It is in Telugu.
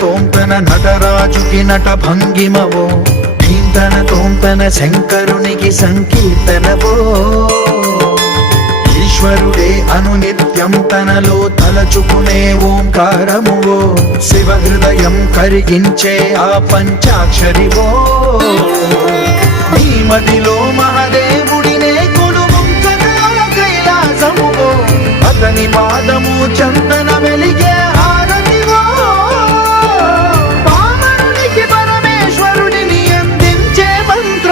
తోంతన నటరాజుకి నట భంగిమవో ధీంతన తోంతన శంకరునికి సంకీర్తనవో ఈశ్వరుడే అనునిత్యం తనలో తలచుకునే ఓంకారమువో శివ హృదయం కరిగించే ఆ పంచాక్షరివో నీ మదిలో